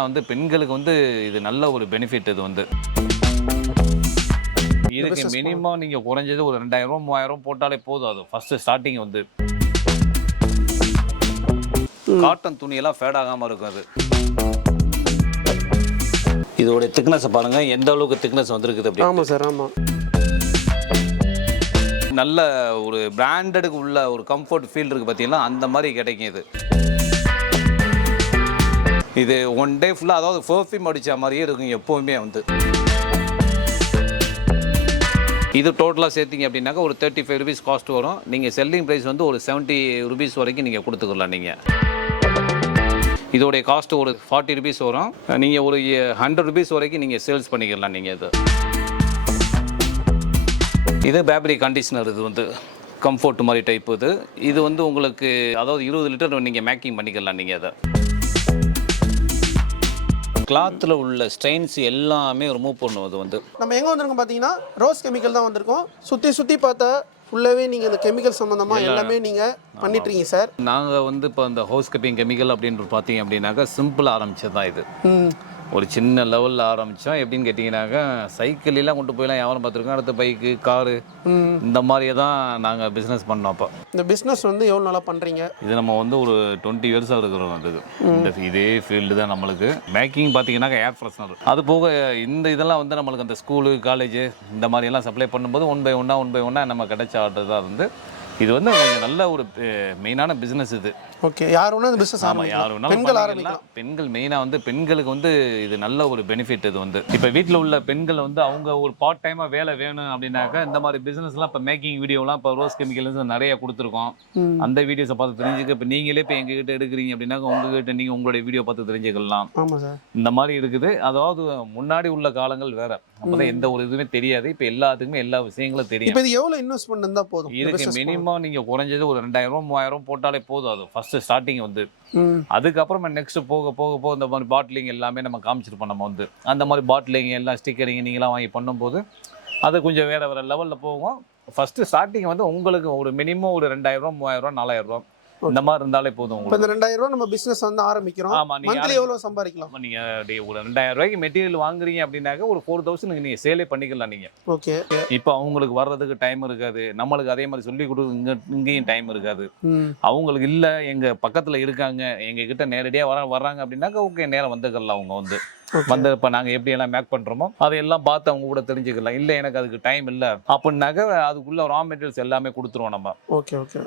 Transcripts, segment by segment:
மெயினாக வந்து பெண்களுக்கு வந்து இது நல்ல ஒரு பெனிஃபிட். இது வந்து இதுக்கு மினிமம் நீங்கள் குறைஞ்சது ஒரு 2000 3000 போட்டாலே போதும். அது ஃபஸ்ட்டு ஸ்டார்டிங் வந்து காட்டன் துணியெல்லாம் ஃபேட் ஆகாமல் இருக்கும். அது இதோடைய திக்னஸை பாருங்கள், எந்த அளவுக்கு திக்னஸ் வந்துருக்குது அப்படி. ஆமாம் சார், ஆமாம். நல்ல ஒரு பிராண்டடுக்கு உள்ள ஒரு கம்ஃபர்ட் ஃபீல் இருக்குது பார்த்தீங்கன்னா, அந்த மாதிரி கிடைக்கும். இது ஒன் டே ஃபுல்லாக, அதாவது பர்ஃப்யூம் அடித்த மாதிரியே இருக்கும் எப்போவுமே வந்து. இது டோட்டலாக சேர்த்திங்க அப்படின்னாக்கா ஒரு 35 rupees காஸ்ட் வரும். நீங்கள் செல்லிங் ப்ரைஸ் வந்து ஒரு 70 rupees வரைக்கும் நீங்கள் கொடுத்துக்கலாம். நீங்கள் இதோடைய காஸ்ட்டு ஒரு 40 rupees வரும். நீங்கள் ஒரு 100 rupees வரைக்கும் நீங்கள் சேல்ஸ் பண்ணிக்கலாம். நீங்கள் இது ஃபேப்ரிக் கண்டிஷனர். இது வந்து கம்ஃபர்ட் மாதிரி டைப். இது வந்து உங்களுக்கு அதாவது 20 லிட்டர் நீங்கள் மேக்கிங் பண்ணிக்கலாம். நீங்கள் அதை கிளாத்தில் உள்ள ஸ்ட்ரெயின்ஸ் எல்லாமே ரிமூவ் பண்ணுவது வந்து நம்ம எங்கே வந்திருக்கோம் பார்த்தீங்கன்னா, ரோஸ் கெமிக்கல் தான் வந்திருக்கோம். சுற்றி பார்த்தா ஃபுல்லாகவே நீங்கள் இந்த கெமிக்கல் சம்மந்தமாக எல்லாமே நீங்கள் பண்ணிட்டுருக்கீங்க சார். நாங்கள் வந்து இப்போ இந்த ஹவுஸ் கீப்பிங் கெமிக்கல் அப்படின்ட்டு பார்த்தீங்க அப்படின்னாக்கா சிம்பிளாக ஆரம்பிச்சது தான். இது ஒரு சின்ன லெவலில் ஆரம்பித்தோம். எப்படின்னு கேட்டிங்கனாக்கா, சைக்கிளெலாம் கொண்டு போயெல்லாம் வியாபாரம் பார்த்துருக்கோம். அடுத்த பைக்கு, காரு, இந்த மாதிரியே தான் நாங்கள் பிஸ்னஸ் பண்ணோம். அப்போ இந்த பிஸ்னஸ் வந்து எவ்வளோ நாளாக பண்ணுறீங்க? இது நம்ம வந்து ஒரு 20 years இருக்கிறோம். அதுக்கு இதே ஃபீல்டு தான் நம்மளுக்கு. மேக்கிங் பார்த்தீங்கன்னாக்கா ஏர் ஃப்ரெஷ்னர். அது போக இந்த இதெல்லாம் வந்து நம்மளுக்கு அந்த ஸ்கூலு, காலேஜு இந்த மாதிரியெல்லாம் சப்ளை பண்ணும்போது ஒன் பை ஒன்னாக நம்ம கிடைச்ச ஆர்டர் தான் வந்து. இது வந்து கொஞ்சம் நல்ல ஒரு மெயினான பிஸ்னஸ். இது ஓகே, யார் வேணால் இந்த பிஸ்னஸ் யார் வேணாலும் பெண்கள் மெயினாக வந்து பெண்களுக்கு வந்து இது நல்ல ஒரு பெனிஃபிட். இது வந்து இப்போ வீட்டில் உள்ள பெண்கள் வந்து அவங்க ஒரு பார்ட் டைமாக வேலை வேணும் அப்படின்னாக்கா இந்த மாதிரி பிஸ்னஸ்லாம் இப்போ மேக்கிங் வீடியோலாம் இப்போ ரோஸ் கெமிக்கல்ஸ் நிறைய கொடுத்துருக்கோம். அந்த வீடியோஸை பார்த்து தெரிஞ்சுக்க இப்போ நீங்களே இப்போ எங்ககிட்ட எடுக்கிறீங்க அப்படின்னாக்கா உங்ககிட்ட நீங்கள் உங்களுடைய வீடியோ பார்த்து தெரிஞ்சுக்கலாம். ஆமாம் சார், இந்த மாதிரி இருக்குது. அதாவது முன்னாடி உள்ள காலங்கள் வேற. அப்போதான் எந்த ஒரு இதுவுமே தெரியாது. இப்போ எல்லாத்துக்குமே எல்லா விஷயங்களும் தெரியும். இப்போ இது எவ்வளோ இன்வெஸ்ட்மெண்ட் இருந்தால் போதும்? இதுக்கு மினிமம் நீங்கள் குறைஞ்சது ஒரு 2000 3000 போட்டாலே போதும். அது ஃபர்ஸ்ட் ஸ்டார்டிங் வந்து. அதுக்கப்புறமா நெக்ஸ்ட் போக போக போக இந்த மாதிரி பாட்டிலிங் எல்லாமே நம்ம காமிச்சிருப்போம். நம்ம வந்து அந்த மாதிரி பாட்டிலிங் எல்லாம் ஸ்டிக்கரிங் நீங்களாம் வாங்கி பண்ணும்போது அது கொஞ்சம் வேறு லெவலில் போகும். ஃபர்ஸ்ட் ஸ்டார்டிங் வந்து உங்களுக்கு ஒரு மினிமம் ஒரு 2000 3000 4000 இந்த மாதிரி இருந்தாலே போதும். இப்போ இந்த 2000 ரூபா நம்ம பிசினஸ் வந்து ஆரம்பிக்கிறோம். மந்த்லி எவ்வளவு சம்பாதிக்கலாம்? நீங்க ஒரு 2000 ரூபாய்க்கு மெட்டீரியல் வாங்குறீங்க அப்படின்னாக்க ஒரு 4000 நீங்க சேலே பண்ணிக்கலாம். நீங்க ஓகே, இப்போ அவங்களுக்கு வர்றதுக்கு டைம் இருக்காது, நம்மளுக்கு அதே மாதிரி சொல்லி கொடுக்க இங்கேயும் டைம் இருக்காது. அவங்களுக்கு இல்லை எங்க பக்கத்துல இருக்காங்க, எங்க கிட்ட நேரடியா வர்றாங்க அப்படின்னாக்க ஓகே, நேரம் வந்துக்கலாம். அவங்க வந்து இப்போ நாங்கள் எப்படி எல்லாம் மேக் பண்ணுறோமோ அதையெல்லாம் பார்த்து அவங்க கூட தெரிஞ்சுக்கலாம். இல்லை எனக்கு அதுக்கு டைம் இல்லை அப்படின்னாக்க அதுக்குள்ள ரா மெட்டீரியல்ஸ் எல்லாமே கொடுத்துருவோம். நம்ம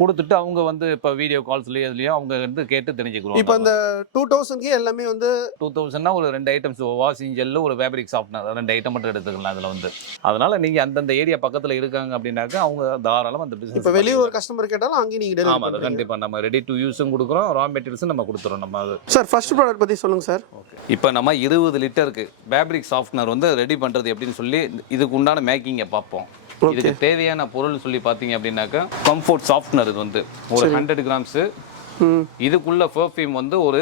கொடுத்துட்டு அவங்க வந்து இப்போ வீடியோ கால்ஸ்லயோ இதுலயோ அவங்க வந்து கேட்டு தெரிஞ்சுக்கிறோம். இப்போ இந்த 2000 எல்லாமே வந்து 2000னா ஒரு 2 ஐட்டம்ஸ், வாஷிங் ஜெல்லு, ஒரு ஃபேப்ரிக் சாஃப்ட்னர், 2 ஐட்டம் மட்டும் எடுத்துக்கலாம். அதில் வந்து அதனால நீங்க அந்தந்த ஏரியா பக்கத்தில் இருக்காங்க அப்படின்னாக்க அவங்க தாராளமாக அந்த பிசினஸ். இப்போ வெளியே ஒரு கஸ்டமர் கேட்டாலும் அங்கேயும் நீங்க டெலிவரி பண்ணுவீங்க? கண்டிப்பாக நம்ம ரெடி டு யூஸும் கொடுக்குறோம், ரா மெட்டீரியல்ஸும் நம்ம கொடுத்துறோம். நம்ம அது சார் ஃபர்ஸ்ட் ப்ராடக்ட் பற்றி சொல்லுங்க சார். ஓகே, இப்போ நம்ம 20 லிட்டருக்கு ஃபேப்ரிக் சாஃப்ட்னர் வந்து ரெடி பண்ணுறது எப்படின்னு சொல்லி இதுக்கு உண்டான மேக்கிங்கை பார்ப்போம். இதுக்கு தேவையான பொருள் சொல்லி பார்த்தீங்க அப்படின்னாக்கா, கம்ஃபர்ட் சாஃப்ட்னர் இது வந்து ஒரு 100 grams. இதுக்குள்ள பெர்ஃப்யூம் வந்து ஒரு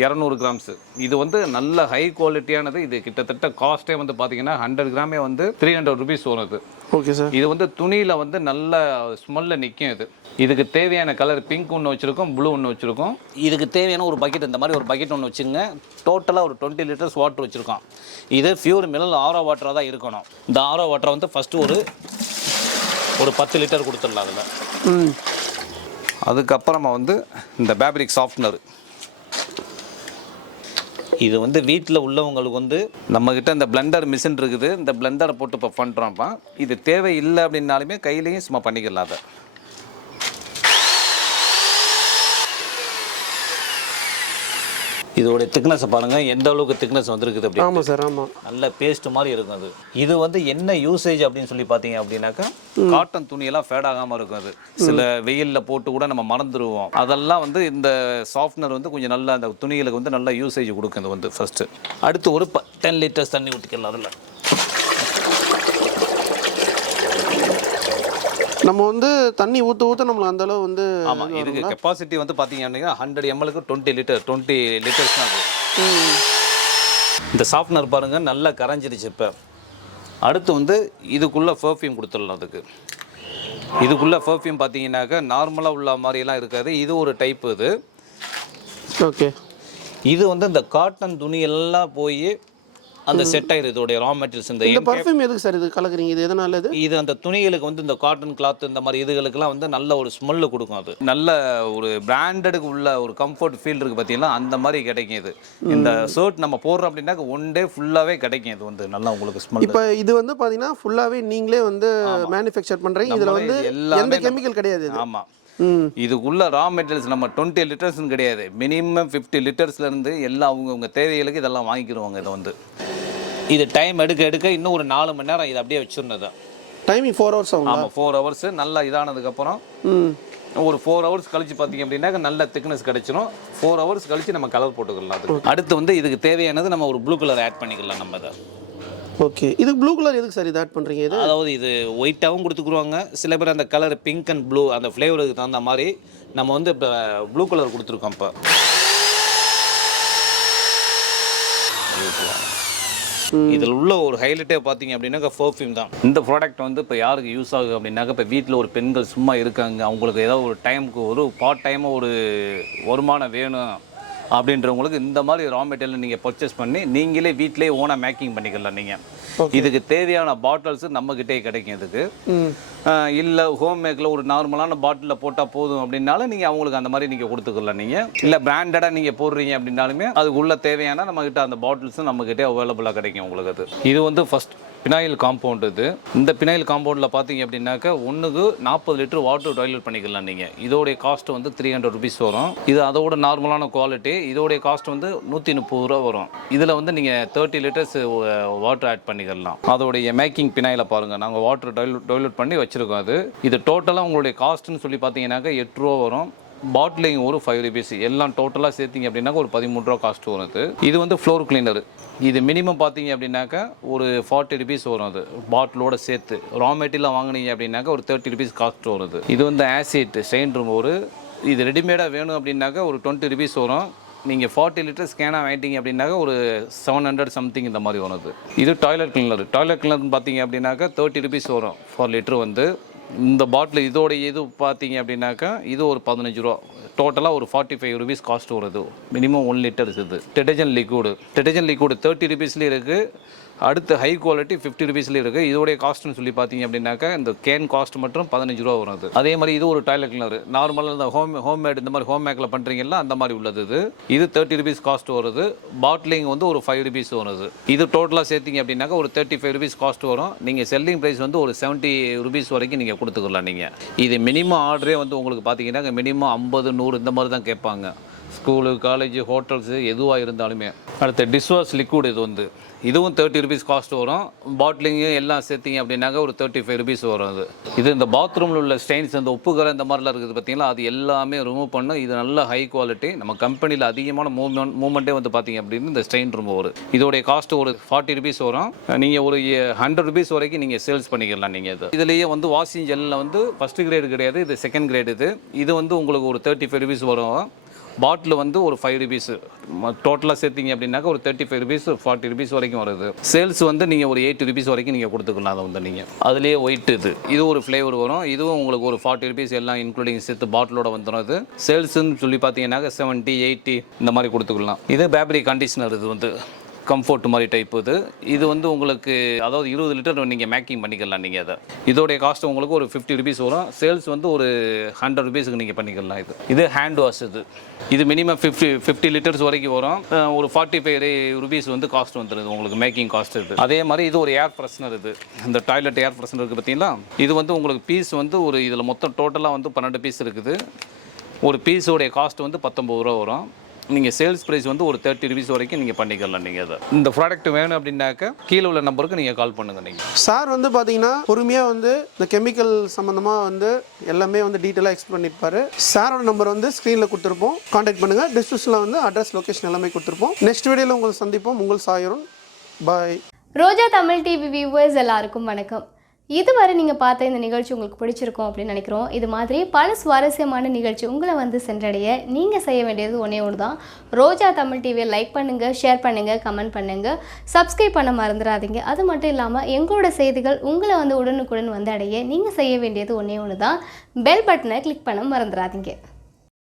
200 grams. இது வந்து நல்ல ஹை குவாலிட்டியானது. இது கிட்டத்தட்ட காஸ்ட்டே வந்து பார்த்தீங்கன்னா 100 கிராமே வந்து 300 rupees வரும். Okay sir. இது வந்து துணியில் வந்து நல்ல ஸ்மெல்ல நிற்கும். இதுக்கு தேவையான கலர் பிங்க் ஒன்று வச்சுருக்கோம், ப்ளூ ஒன்று வச்சுருக்கோம். இதுக்கு தேவையான ஒரு பக்கெட், இந்த மாதிரி ஒரு பக்கெட் ஒன்று வச்சுங்க. டோட்டலாக ஒரு 20 liters வாட்டர் வச்சுருக்கோம். இது பியூர் மினரல் ஆரோ வாட்டராக தான் இருக்கணும். இந்த ஆரோ வாட்டரை வந்து ஃபஸ்ட்டு ஒரு 10 லிட்டர் கொடுத்துடலாம் அதில். அதுக்கப்புறமா வந்து இந்த ஃபேப்ரிக் சாஃப்ட்னர். இது வந்து வீட்டில் உள்ளவங்களுக்கு வந்து நம்மக்கிட்ட இந்த பிளெண்டர் மிஷின் இருக்குது. இந்த பிளெண்டரை போட்டு இப்போ பண்ணுறோம்ப்பா. இது தேவை இல்லை அப்படின்னாலுமே கையிலையும் சும்மா பண்ணிக்கலாம். அதை இதோட திக்னஸை பாருங்கள், எந்த அளவுக்கு திக்னஸ் வந்துருக்குது அப்படி. ஆமாம் சார், ஆமாம். நல்ல பேஸ்ட் மாதிரி இருக்கும். அது இது வந்து என்ன யூசேஜ் அப்படின்னு சொல்லி பார்த்தீங்க அப்படின்னாக்கா, காட்டன் துணியெல்லாம் ஃபேட் ஆகாமல் இருக்கும். அது சில வெயிலில் போட்டு கூட நம்ம மறந்துடுவோம். அதெல்லாம் வந்து இந்த சாஃப்ட்னர் வந்து கொஞ்சம் நல்லா அந்த துணிகளுக்கு வந்து நல்ல யூசேஜ் கொடுக்கும். இது வந்து ஃபர்ஸ்ட்டு. அடுத்து ஒரு 10 liters தண்ணி ஊற்றிக்கலாம். அதில் நம்ம வந்து தண்ணி ஊற்ற நம்மளுக்கு அந்த அளவு வந்து. ஆமாம், இதுக்கு கெப்பாசிட்டி வந்து பார்த்தீங்க அப்படின்னா 100 ml 20 liters தான் அது. இந்த சாஃப்ட்னர் பாருங்கள் நல்லா கரைஞ்சிருச்சு. இப்போ அடுத்து வந்து இதுக்குள்ளே பெர்ஃப்யூம் கொடுத்துடலாம். அதுக்கு இதுக்குள்ளே பெர்ஃப்யூம் பார்த்தீங்கன்னாக்கா நார்மலாக உள்ள மாதிரியெல்லாம் இருக்காது. இது ஒரு டைப். இது ஓகே. இது வந்து இந்த காட்டன் துணி எல்லாம் போய் அந்த செட் ஆயிடுது இதோடைய ரா மெட்டீரியல்ஸ். இந்த பர்ஃப்யூம் எதுக்கு சார் இது கலக்குறீங்க? இது எதனால இது அந்த துணிகளுக்கு வந்து இந்த காட்டன் கிளாத் இந்த மாதிரி இதுகளுக்கெல்லாம் வந்து நல்ல ஒரு ஸ்மெல்லு கொடுக்கும். அது நல்ல ஒரு பிராண்டடுக்கு உள்ள ஒரு கம்ஃபர்ட் ஃபீல் இருக்குது பார்த்தீங்கன்னா, அந்த மாதிரி கிடைக்கும் இது. இந்த ஷர்ட் நம்ம போடுறோம் அப்படின்னா ஒன் டே ஃபுல்லாகவே கிடைக்கும். இது வந்து நல்லா உங்களுக்கு ஸ்மெல். இப்போ இது வந்து பார்த்தீங்கன்னா ஃபுல்லாகவே நீங்களே வந்து மேனுஃபேக்சர் பண்ணுறீங்க. இதில் வந்து எந்த கெமிக்கல் கிடையாது. ஆமாம், இதுக்குள்ள ரா மெட்டீரியல்ஸ் நம்ம 20 லிட்டர்ஸ்னு கிடையாது, மினிமம் 50 லிட்டர்ஸ்லேருந்து எல்லாம் அவங்கவுங்க தேவைகளுக்கு இதெல்லாம் வாங்கிக்கிடுவாங்க. இதை வந்து இது டைம் எடுக்க இன்னும் ஒரு 4 மணி நேரம் இதை அப்படியே வச்சுருந்தது. டைமிங் 4 ஹவர்ஸ் ஆகும். ஆமாம், 4 ஹவர்ஸ் நல்லா இதானதுக்கப்புறம் ஒரு 4 ஹவர்ஸ் கழிச்சு பார்த்தீங்க அப்படின்னா நல்ல திக்னஸ் கிடைச்சிடும். 4 ஹவர்ஸ் கழிச்சு நம்ம கலர் போட்டுக்கலாம். அது அடுத்து வந்து இதுக்கு தேவையானது நம்ம ஒரு ப்ளூ கலர் ஆட் பண்ணிக்கலாம் நம்ம அதை. ஓகே, இது ப்ளூ கலர் எதுக்கு சார் இது ஆட் பண்ணுறீங்க? இது அதாவது இது ஒயிட்டாகவும் கொடுத்துக்குருவாங்க. சில பேர் அந்த கலர் பிங்க் அண்ட் ப்ளூ அந்த ஃப்ளேவருக்கு தகுந்த மாதிரி நம்ம வந்து இப்போ ப்ளூ கலர் கொடுத்துருக்கோம். இப்போ இதில் உள்ள ஒரு ஹைலைட்டே பார்த்தீங்க அப்படின்னாக்கா பர்ஃப்யூம் தான். இந்த ப்ராடக்ட் வந்து இப்போ யாருக்கு யூஸ் ஆகுது அப்படின்னாக்கா, இப்போ வீட்டில் ஒரு பெண்கள் சும்மா இருக்காங்க, அவங்களுக்கு ஏதாவது ஒரு டைமுக்கு ஒரு பார்ட் டைமாக ஒரு வருமானம் வேணும் அப்படின்றவங்களுக்கு இந்த மாதிரி ரா மெட்டீரியல் நீங்கள் பர்ச்சேஸ் பண்ணி நீங்களே வீட்டிலே ஓனாக மேக்கிங் பண்ணிக்கலாம். நீங்கள் இதுக்கு தேவையான பாட்டில்ஸ் நம்மக்கிட்டே கிடைக்கும். இதுக்கு இல்லை ஹோம் மேக்கில் ஒரு நார்மலான பாட்டிலில் போட்டால் போதும் அப்படின்னாலும் நீங்கள் அவங்களுக்கு அந்த மாதிரி நீங்கள் கொடுத்துக்கலாம். நீங்கள் இல்லை பிராண்டடாக நீங்கள் போடுறீங்க அப்படின்னாலுமே அதுக்குள்ளே தேவையான நம்மக்கிட்ட அந்த பாட்டில்ஸும் நம்மக்கிட்டே அவைலபிளாக கிடைக்கும் உங்களுக்கு. அது இது வந்து ஃபஸ்ட் பினாயில் காம்பவுண்ட். இது இந்த பினாயில் காம்பவுண்டில் பார்த்தீங்க அப்படின்னாக்கா ஒன்றுக்கு 40 லிட்டர் வாட்டர் டாய்லெட் பண்ணிக்கலாம் நீங்கள். இதோடைய காஸ்ட் வந்து 300 ருபீஸ் வரும். இது அதோட நார்மலான குவாலிட்டி. இதோடைய காஸ்ட் வந்து 130 ரூபா வரும். இதில் வந்து நீங்கள் 30 லிட்டர்ஸ் வாட்டர் ஆட் பண்ணிக்கலாம். அதோடைய மேக்கிங் பினாயில பாருங்கள், நாங்கள் வாட்டர் டாய்லெட் பண்ணி வச்சுருக்கோம். அது இது டோட்டலாக உங்களுடைய காஸ்ட்னு சொல்லி பார்த்தீங்கன்னாக்கா 8 ரூபா வரும். பாட்டிலிங் ஒரு 5 ருபீஸ், எல்லாம் டோட்டலாக சேர்த்திங்க அப்படின்னாக்கா ஒரு 13 ரூபா காஸ்ட் வரும். இது வந்து ஃப்ளோர் கிளீனர். இது மினிமம் பார்த்தீங்க அப்படின்னாக்கா ஒரு 40 ருபீஸ் வரும். அது பாட்டிலோட சேர்த்து ரா மெட்டீரியலாக வாங்கினீங்க அப்படின்னாக்கா ஒரு 30 ருபீஸ் காஸ்ட் வருது. இது வந்து ஆசிட் ஸ்டெயின் ரிமூவர். இது ரெடிமேடாக வேணும் அப்படின்னாக்கா ஒரு 20 ருபீஸ் வரும். நீங்கள் 40 லிட்டர் ஸ்கேனாக வாங்கிட்டீங்க அப்படின்னாக்கா ஒரு 700 சம்திங் இந்த மாதிரி வருது. இது டாய்லெட் கிளீனர். டாய்லெட் கிளீனர்னு பார்த்தீங்க அப்படின்னாக்கா 30 ருபீஸ் வரும் 4 லிட்டர் வந்து. இந்த பாட்டில் இதோடைய இது பார்த்தீங்க அப்படின்னாக்கா இது ஒரு 15 ரூபா. டோட்டலாக ஒரு 45 ருபீஸ் காஸ்ட் வருது. Minimum 1 litres. இது டிடர்ஜென்ட் லிக்விடு 30 ருபீஸ்லேயும் இருக்குது. அடுத்து ஹை குவாலிட்டி 50 ருபீஸ்லேயும் இருக்குது. இதோடைய காஸ்ட்னு சொல்லி பார்த்தீங்க அப்படின்னாக்கா இந்த கேன் காஸ்ட் மட்டும் 15 ரூபா வரும். அது அதே மாதிரி இது ஒரு டாய்லெட் கிளீனர். நார்மலாக இந்த ஹோம்மேட் இந்த மாதிரி ஹோம் மேக்கில் பண்ணுறீங்களா அந்த மாதிரி உள்ளது. இது 30 ருபீஸ் காஸ்ட் வருது. பாட்டிலிங் வந்து ஒரு 5 ருபீஸ் வருது. இது டோட்டலாக சேர்த்திங்க அப்படின்னாக்கா ஒரு 35 ருபீஸ் காஸ்ட் வரும். நீங்கள் செல்லிங் ப்ரைஸ் வந்து ஒரு 70 ருபீஸ் வரைக்கும் நீங்கள் கொடுத்துக்கலாம். நீங்கள் இது மினிமம் ஆர்டரே வந்து உங்களுக்கு பார்த்தீங்கன்னா மினிமம் 50, 100 இந்த மாதிரி தான் கேட்பாங்க. ஸ்கூலு, காலேஜ், ஹோட்டல்ஸு எதுவாக இருந்தாலுமே. அடுத்து டிஷ்வாஷ் லிக்விட். இது வந்து இதுவும் 30 ருபீஸ் காஸ்ட் வரும். பாட்டிலிங்கு எல்லாம் சேர்த்திங்க அப்படின்னாக்கா ஒரு 35 ருபீஸ் வரும். அது இது இந்த பாத்ரூமில் உள்ள ஸ்டெயின்ஸ், அந்த உப்புக்கரை இந்த மாதிரிலாம் இருக்குது பார்த்தீங்களா, அது எல்லாமே ரிமூவ் பண்ணும். இது நல்ல ஹை குவாலிட்டி. நம்ம கம்பெனியில் அதிகமான மூவ்மெண்ட்டே வந்து பார்த்தீங்க அப்படின்னு இந்த ஸ்டெயின் ரிமூவர். இதோடைய காஸ்ட் ஒரு 40 ருபீஸ் வரும். நீங்கள் ஒரு 100 ருபீஸ் வரைக்கும் நீங்கள் சேல்ஸ் பண்ணிக்கலாம். நீங்கள் இதுலேயே வந்து வாஷிங் ஜெல்லில் வந்து ஃபஸ்ட்டு கிரேடு கிடையாது, இது செகண்ட் கிரேடு. இது வந்து உங்களுக்கு ஒரு 35 ருபீஸ் வரும். பாட்டில் வந்து ஒரு 5 ருபீஸ். டோட்டலாக சேர்த்திங்க அப்படின்னாக்கா ஒரு 35 ருபீஸ் 40 ருபீஸ் வரைக்கும் வருது. சேல்ஸ் வந்து நீங்கள் ஒரு 80 ருபீஸ் வரைக்கும் நீங்கள் கொடுத்துக்கலாம். அதை வந்து நீங்கள் அதுலேயே ஒயிட் இது ஒரு ஃப்ளேவர் வரும். இதுவும் உங்களுக்கு ஒரு 40 ருபீஸ் எல்லாம் இன்க்ளூடிங் சேர்த்து பாட்டிலோட வந்துடும். அது சேல்ஸுன்னு சொல்லி பார்த்தீங்கன்னாக்கா 70, 80 இந்த மாதிரி கொடுத்துக்கலாம். இது ஃபேப்ரிக் கண்டிஷனர். இது வந்து கம்ஃபர்ட் மாதிரி டைப். இது வந்து உங்களுக்கு அதாவது 20 லிட்டர் நீங்கள் மேக்கிங் பண்ணிக்கலாம். நீங்கள் அதை இதோடைய காஸ்ட் உங்களுக்கு ஒரு 50 ருபீஸ் வரும். சேல்ஸ் வந்து ஒரு 100 ருபீஸுக்கு நீங்கள் பண்ணிக்கலாம். இது ஹேண்ட் வாஷ். இது மினிமம் 50 லிட்டர்ஸ் வரைக்கும் வரும். ஒரு 45 ருபீஸ் வந்து காஸ்ட் வந்துடுது உங்களுக்கு மேக்கிங் காஸ்ட். அதே மாதிரி இது ஒரு ஏர் ஃப்ரெஷ்னர். இந்த டாய்லெட் ஏர் ஃப்ரெஷ்னர் இருக்குது பார்த்தீங்களா, இது வந்து உங்களுக்கு பீஸ் வந்து ஒரு இதில் மொத்தம் டோட்டலாக வந்து 12 பீஸ் இருக்குது. ஒரு பீஸோடைய காஸ்ட் வந்து 19 ரூபா வரும். நீங்கள் சேல்ஸ் ப்ரைஸ் வந்து ஒரு 30 ருபீஸ் வரைக்கும் நீங்கள் பண்ணிக்கலாம். நீங்கள் அதை இந்த ப்ராடக்ட் வேணும் அப்படின்னாக்கா கீழே உள்ள நம்பருக்கு நீங்கள் கால் பண்ணுங்கள். நீங்கள் சார் வந்து பார்த்தீங்கன்னா பொறுமையாக வந்து இந்த கெமிக்கல் சம்மந்தமாக வந்து எல்லாமே வந்து டீட்டெயிலாக எக்ஸ்பிளைன் பண்ணியிருப்பாரு. சாரோட நம்பர் வந்து ஸ்க்ரீனில் கொடுத்துருப்போம், கான்டாக்ட் பண்ணுங்கள். டிஸ்கிரிப்ஷனில் வந்து அட்ரஸ், லொக்கேஷன் எல்லாமே கொடுத்துருப்போம். நெக்ஸ்ட் வீடியோவில் உங்களை சந்திப்போம். உங்கள் சாயரும் பாய். ரோஜா தமிழ் டிவி வியூவர்ஸ் எல்லாருக்கும் வணக்கம். இதுவரை நீங்கள் பார்த்த இந்த நிகழ்ச்சி உங்களுக்கு பிடிச்சிருக்கும் அப்படின்னு நினைக்கிறோம். இது மாதிரி பல சுவாரஸ்யமான நிகழ்ச்சி உங்களை வந்து சென்றடைய நீங்கள் செய்ய வேண்டியது ஒன்றே ஒன்று தான். ரோஜா தமிழ் டிவியை லைக் பண்ணுங்கள், ஷேர் பண்ணுங்கள், கமெண்ட் பண்ணுங்கள், சப்ஸ்கிரைப் பண்ண மறந்துடாதீங்க. அது மட்டும் இல்லாமல் எங்களோட செய்திகள் உங்களை வந்து உடனுக்குடன் வந்து அடைய நீங்கள் செய்ய வேண்டியது ஒன்றே ஒன்று தான். பெல் பட்டனை கிளிக் பண்ண மறந்துடாதீங்க.